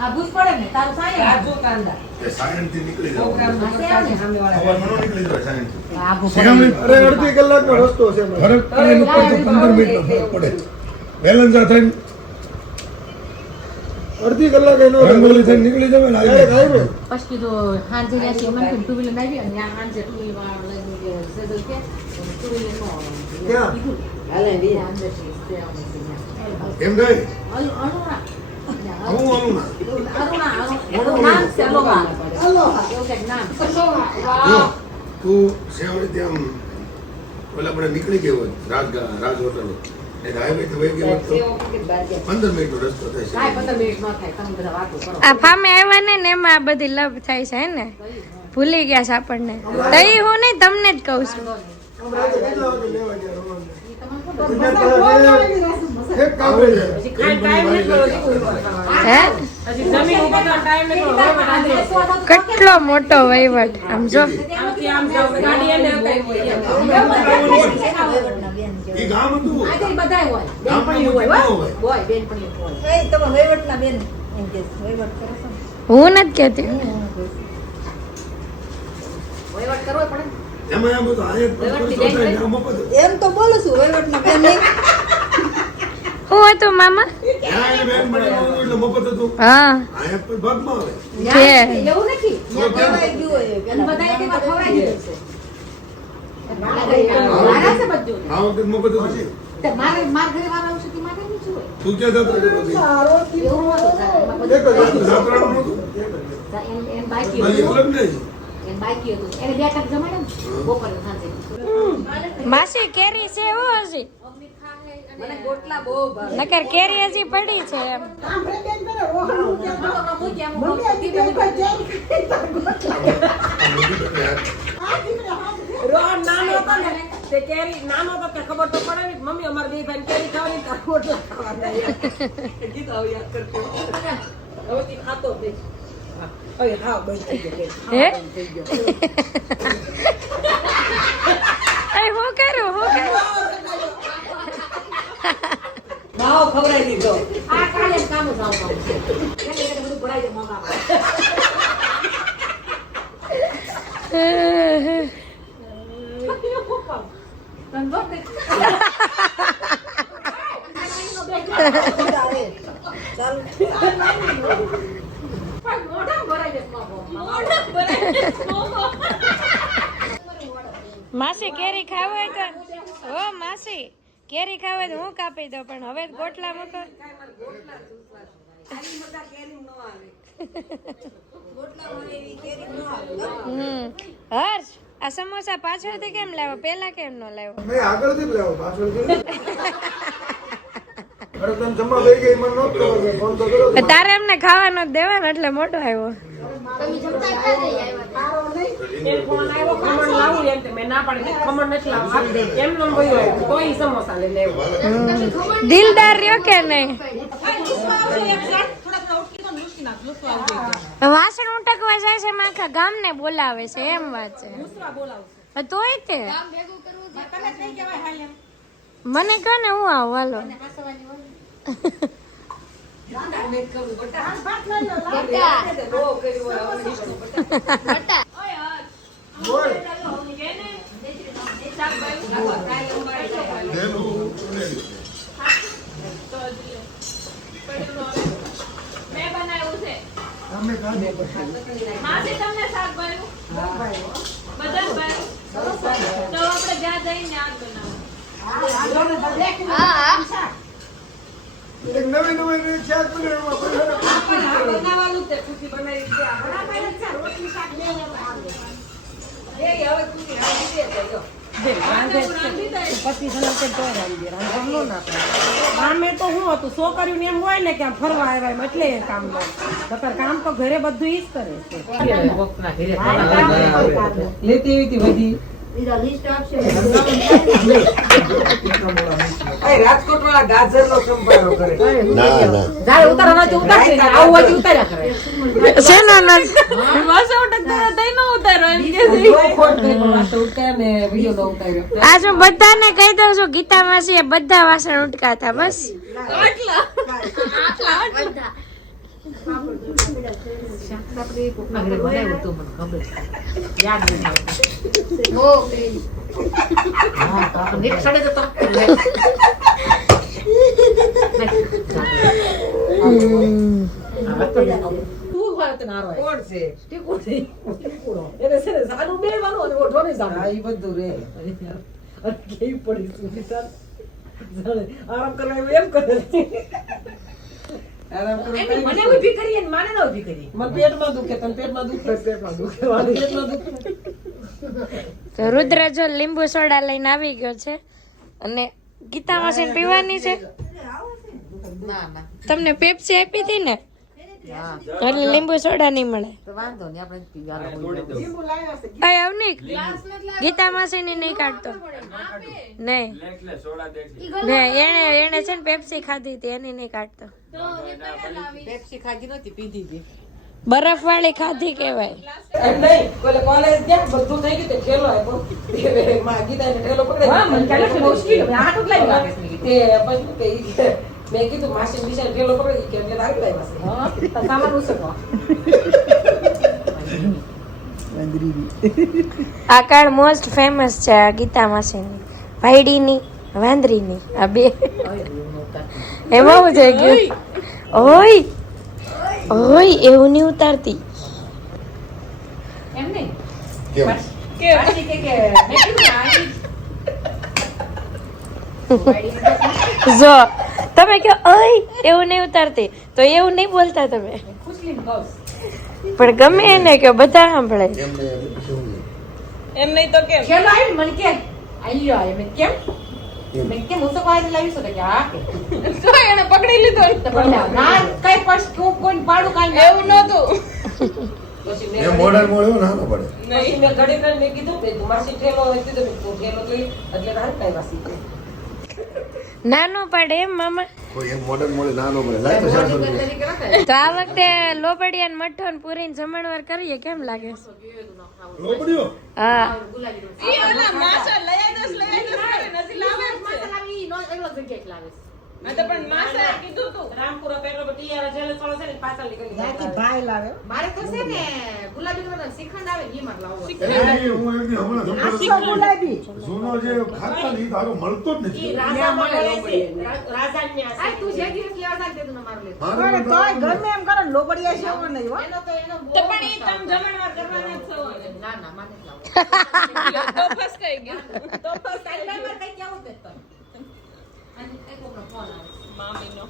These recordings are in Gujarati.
આબુ પડે ને તારું સાયન આજુ કાંદા એ સાયન થી નીકળી જાવ પ્રોગ્રામ સામે વાળા હવે મનો નીકળી જાય સાયન થી આબુ અરે અડધી કલાકનો રસ્તો છે ફરક પડે ઉપર તો 15 મિનિટનો ફરક પડે બેલેન્સ આ થઈને અડધી કલાક એનો રંગોલી થઈને નીકળી જવે ને હાઈવે પછી તો હાંજે રાશી મને ટુ વ્હીલર આવી અને ત્યાં હાંજે ટુ વ્હીલર વાળા લઈને સેદલ કે ટુ વ્હીલર નો ક્યાં હાલે દી હાંજે છે એમ ગઈ અરુણા હું આવું ના નામ છે અલોહા એવું કે નામ જો તું સેવડી ત્યાં ઓલા આપણે નીકળી ગયો રાજ હોટલ એ હાઈવે તો વહી ગયો તો 15 મિનિટનો રસ્તો થશે કાઈ 15 મિનિટ નો થાય તમે બધા વાતો કરો આ ફામે આવ્યા ને એમાં આ બધી લવ થાય છે ને ભૂલી ગયા છે આપણને તઈ હું નહીં તમને જ કહું છું એક કામ રહી જાય પછી ટાઈમ ન કરો હે હજી જમીન ઉપર તો ટાઈમ ન કરો કેટલો મોટો વહીવટ આમ જો આમથી આમ જાવ ગાડી એને ઈ ગામ હતું આજે બધાય હોય બેનપણી હોય હોય બેનપણી હોય એ તમે વહીવટના બેન એમ કે વહીવટ કરો છો હું નથી કહેતી વહીવટ કરવો પડે એમાં એમ બધું આયે મફત એમ તો બોલું છું વહીવટના બેન નહીં હું હતું મામા ત્યાં એને બેન બનાવવાનું એટલે મફત હતું હા આયે પણ ભાગમાં આવે છે એવું નથી કહેવાય ગયું હોય અને બધા એક વાર ખવડાવી દીધું છે મારા છે બધું આ વખતે મફત હતું તે મારે માર ઘરે વાળા આવશે કે મારે નહીં જોવે તું ક્યાં જતો હતો એવું નહોતું જાત્રાનું નહોતું એમ બાકી ભલે એવું જ નહીં એમ બાકી હતું એને બે ટક જમાડે ને બપોરે સાંજે માસી કેરી છે હો હજી મને ગોટલા બહુ ભાવે નકર કેરી હજી પડી છે એમ રોહન નાનો હતો ને તે કેરી નાનો હતો તે ખબર તો પડે ને મમ્મી અમાર બે ભાઈ કેરી ખાવાની તાર રોટલા ખાવાના ગીત આવ યાદ કરતો હવે તી ખાતો જ નહીં હવે હા બંધ થઈ ગયો હે થઈ ગયો અરે હું કરું માવો ખવડાવી દીધો આ કાલે કામ જ આવવાનું છે એને બધું ભરાઈ દે મોગા માસી કેરી ખાવ હોય તો હો માસી કેરી ખાવ હોય તો હું કાપી દઉં પણ હવે ગોટલા મૂકો હર્ષ આ સમોસા પાછળથી કેમ લાવ્યો પેલા કેમ નો લાવ્યો મેં આગળથી જ લાવ્યો પાછળથી અરે તમે જમવા બેસી ગઈ મને નહોતું ખબર કે ફોન તો કર્યો તો. તારે એમને ખાવાનો જ દેવાનો એટલે મોટો આવ્યો એ ફોન આવ્યો ખમણ લાવું એમ તે મેં ના પાડી ખમણ નથી લાવવા આપી દે એમ નમ ભયો હોય કોઈ સમોસા લઈને આવ્યો દિલદાર રહ્યો કે નહીં વાસણ ઉટકવા જાય છે આખા ગામને બોલાવે છે એમ વાત છે તોય તે મને કહો ને હું આવું હાલો બોલ અમે કાઢે માસી તમને શાક ભાવ્યું બધા ભાવ્યું તો આપણે જ્યાં જઈને આગ બનાવો એક નવી શાક બનાવવામાં બનાવવાનું તે ખુશી બનાવી છે રોટલી શાક બે હવે ખુશી આવી દે જો ગામે તો શું હતું છોકરીઓને એમ હોય ને કે આમ ફરવા આવ્યા એમ એટલે એ કામ નો કામ તો ઘરે બધું ઈ જ કરે છે લેતી એવી બધી લિસ્ટ આપશે રાજકોટ વાળા ગાજર નો સંભાળો કરે ના ના જાય ઉતારવા તો ઉતારશે ને આવું હોય તો ઉતાર્યા કરે વાસો ઉટકતા તઈ નો ઉતારો એમ કે ખોટ ગઈ પણ વાસણ ઉઠાય ને વિડીયો નો ઉતાર્યો આજ હું બધાને કહી દઉં છું ગીતા માસી બધા વાસણ ઉટકાતા બસ આટલા આપણે કોકના ઘરે બનાવ્યું હતું મને ખબર છે. યાદ નથી આવતું. હા તો આપણે એક સડે જતો તું વાત ના રોય કોણ છે ટીકું થઈ એને છે ને સાનું બેવાનું અને ઓઢો ને સાનું હા ઈ બધું રે અરે કેવી પડી સુનિતા આરામ કરવા એવું એમ કરે આરામ કરવા મને ઊભી કરી અને માને ના ઊભી કરી મને પેટમાં દુખે તને પેટમાં દુખે પેટમાં દુખે પેટમાં દુખે તો રુદ્ર જો લીંબુ સોડા લઈને આવી ગયો છે અને ગીતા માસીને પીવાની છે ના ના તમને પેપ્સી આપી હતી ને હા એટલે લીંબુ સોડા નહીં મળે તો વાંધો નહીં આપણે પીવાનો લીંબુ લાવ્યા છે અય અવનિક ગીતા માસીની નહીં કાઢતો નહીં એને છે ને પેપ્સી ખાધી હતી એની નહીં કાઢતો પેપ્સી ખાધી નહોતી પીધી હતી બરફ વાળી ખાધી કેવાય એમ નહીં કોલે કોલેજ ગયા બધું થઈ ગયું તે ઠેલો આપ્યો માં ગીતાને ઠેલો પકડે હા મને કાલે મુશ્કેલ મેં આટલું જ લાવી લાગે છે તે પછી કે ઈ કે મેં કીધું માસી વિશાલ ઠેલો પકડી કે એટલે આવી લાવ્યા હા સામાન ઉસકો આ કાર્ડ મોસ્ટ ફેમસ છે આ ગીતા માસીની ભાઈડીની વાંદરીની આ બે એમાં હું થઈ ગયું ઓય ઓય એવું નહીં ઉતારતી એમ નહીં કેમ કે પાછી કે મેં કીધું જો તમે કહો ઓય એવું નહીં ઉતારતી તો એવું નહીં બોલતા તમે ખુશલી કહું પણ ગમે એને કે બધા સાંભળે એમને પછી શું એમ નહીં તો કેમ ખેલો આવી મને કે આયો આય મેં કેમ મેં કેમ ઉસકો આવી લાવી છો કે હા કે તો એને પકડી લીધો ને. તો બોલ્યા ના કઈ પર્સ કોઈ પાડું કાઈ એવું નહોતું પછી એ મોડલ મળ્યો ના ના પડે પછી મેં ઘડી કરીને મેં કીધું કે માસી ઠેલો હોય કીધું તું ઠેલો લઈ એટલે તારે કઈ વાસી નાનો પડે એમ મામા કોઈ એમ મોડલ મળે ના નો પડે લાય તો 400 રૂપિયા તો આ વખતે લોબડિયા મઠો ને પૂરીને જમણવાર કરીએ કેમ લાગે છે? લોબડીઓ હા ઈ ઓલા માસા લઈ આવી દસ નથી લાવે જ છે. હા તો પણ માસા કીધું તું રામપુરા પેટ્રોલ પર ટીઆર જેલે થોડો છે ને પાછળ નીકળી ભાઈ લાવ્યો મારે તો છે ને ગુલાબી કલરનો શ્રીખંડ આવે ને ઈ માં લાવવો હું એમની હમણાં સમજાવું. જૂનો જે ખાતા ને ઈ તારો મળતો જ ઈ નથી રાજા મળે છે રાજાની આ આ તું જે દિવસ લેવા જાય તે તું મારું લે મારે એનો તો એનો તો પણ ઈ તમ જમણવાર કરવાના જ છો ને. ના ના માને જ લાવો તો ફસકાઈ ગયું તો બસ ટાઈમર કઈ કેવું તે તો અને એક કોકનો ફોન આવે મામીનો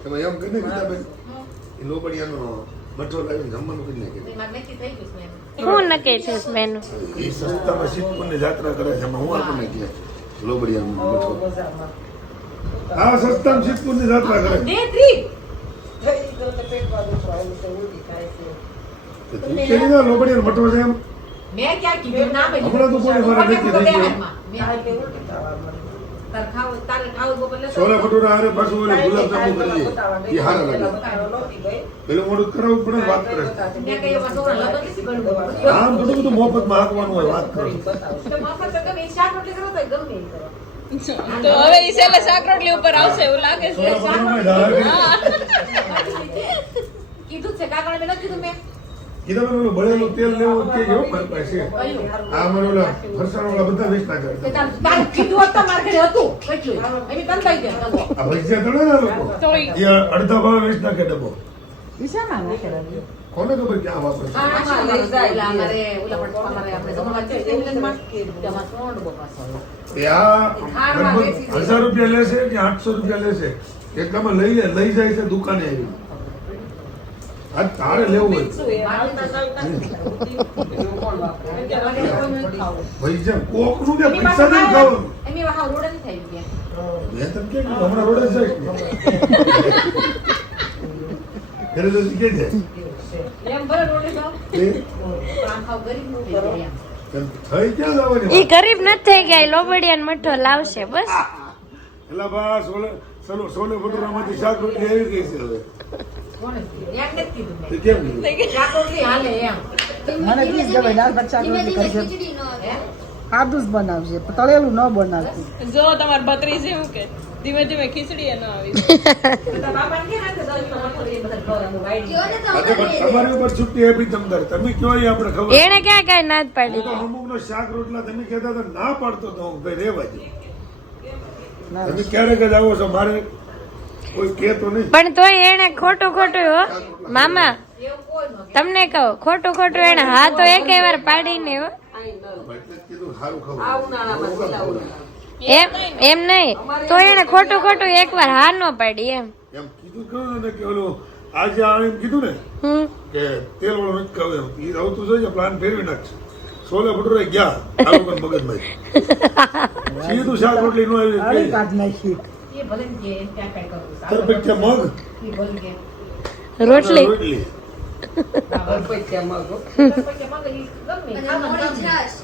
તમે એમ કરીને ગીતાબેન એ લોબડિયાનો મઠો લાવીને જમવાનું કરી નાખે તો મારે નક્કી થઈ ગયું છે હું નક્કી છે મેનુ એ સસ્તામાં સિદ્ધપુરની જાત્રા કરે છે એમાં હું આપણને કહે લોબડિયાનો મઠો આ સસ્તામાં સિદ્ધપુરની જાત્રા કરે દે ત્રી પેટમાં દુખવા એવું છે ઉલટી થાય છે તો તું કેવી ના લોબડીયાનો મઠો છે એમ મેં ક્યાં કીધું ના મેં હમણાં તો કોની મારે નક્કી થઈ ગયું. તારે કે ઉલટી થવા માંડી. તારે ખાવું બપોર લેતો છોલે ભટુરા હારે પાછું ઓલે ગુલાબજાંબુ કરીએ એ હારા લાગે પેલું મોડું કરાવવું પડે ને વાત કરે મેં કહ્યું એમાં છોકરા લગન નથી ગણવું આમ બધું બધું મફતમાં હાંકવાનું હોય વાત કરો તો મફત તો ગમે ઈ શાક રોટલી કરો તોય ગમે ઈ કરો તો હવે ઈ છેલ્લે શાક રોટલી ઉપર આવશે એવું લાગે છે છોલા ભટુરામાં ધારા હા. કીધું છે કાકા મેં નથી કીધું મેં કીધા ઓલું બળેલું તેલ લેવું કે કેવું ફરક છે આ મને ઓલા ફરસાણવાળા બધા વેચતા તે કરે તાર કીધું હોત તો મારા ઘરે હતું એટલું એની તંતાઈ ગયા નવો આ ભજીયા તળે ને લોકો તોય એ અડધા ભાવે વેચ નાખે ડબ્બો કોને ખબર ક્યાં વાપરે છે આમાં લઈ જાય અમારે ઓલા પણ અમારે આપણે જમવા છે ઇંગ્લેન્ડમાં તેમાં સોંડ બપાસો એ આ લગભગ 1000 રૂપિયા લેશે કે 800 રૂપિયા લેશે કેટલામાં લઈ જાય છે દુકાને આવી આ તારે લેવું હોય ભાઈ જેમ કોકનું કે પૈસા નહીં ખાવાનું એમી વાહ રોડ નથી થઈ ગયા મેં તને કે હમણાં રોડે જ જઈશ ઘરે જતી કે છે એમ ભલે રોડ જાવ એ પણ આમ ખાવ ગરીબ નું થઈ ગયા થઈ ક્યાં જવાની ઈ ગરીબ નથી થઈ ગયા લોબડિયા મઠો લાવશે બસ એટલે બા સોલે ભટુરામાંથી શાક રોટલી આવી ગઈ છે હવે તે કેમ નહીં? મને કી ગમે દાળ ભાત શાક રોટલી કરશે સાદું જ બનાવશે તળેલું ન બનાવતી જો તમાર ભત્રીજી હું કે ધીમે ધીમે ખીચડી એ ન આવી બાપાને કે હાથે દહીં મઠો એ બધા ખવડાવવાનું વાઈડી. આજે પણ તમારી ઉપર છુટ્ટી આપી તમતાર તમે કયો એ આપણે ખબર એને ક્યાં કઈ ના જ પાડી તો અમુકનો શાક રોટલા તમે કહેતા હતા ના પાડતો તો હું ભાઈ રેવા દે તમે ક્યારેક જ આવો છો મારે કોઈ કહેતો નહીં પણ તોય એને ખોટું ખોટું હો મામા તમને કહું ખોટું ખોટું એને હા તો એકે વાર પાડીને હો એટલે જ કીધું સારું ખબર આ ઉનાળામાં સિલાવું. એમ નહીં તો એને ખોટું ખોટું એકવાર હા ન પાડી એમ એમ કીધું કહ્યું ને કે ઓલું આજે આ એમ કીધું ને હમ કે તેલ વાળો નથી કહું એમ એ આવતું જોઈએ પ્લાન ફેરવી નાખશે સોલે ભટુરે ગયા આ લોકો મગજમાં સીધું શાક રોટલી નો અરે આવી કાઢ નાખી એ ભલે ને કે ત્યાં કાંઈ કરું. તરપેટ મગ એ ભલે કે રોટલી રોટલી આ ભલે પૈસા માંગો. પૈસા માંગે ઈ ગમે. અને મોળી છાશ.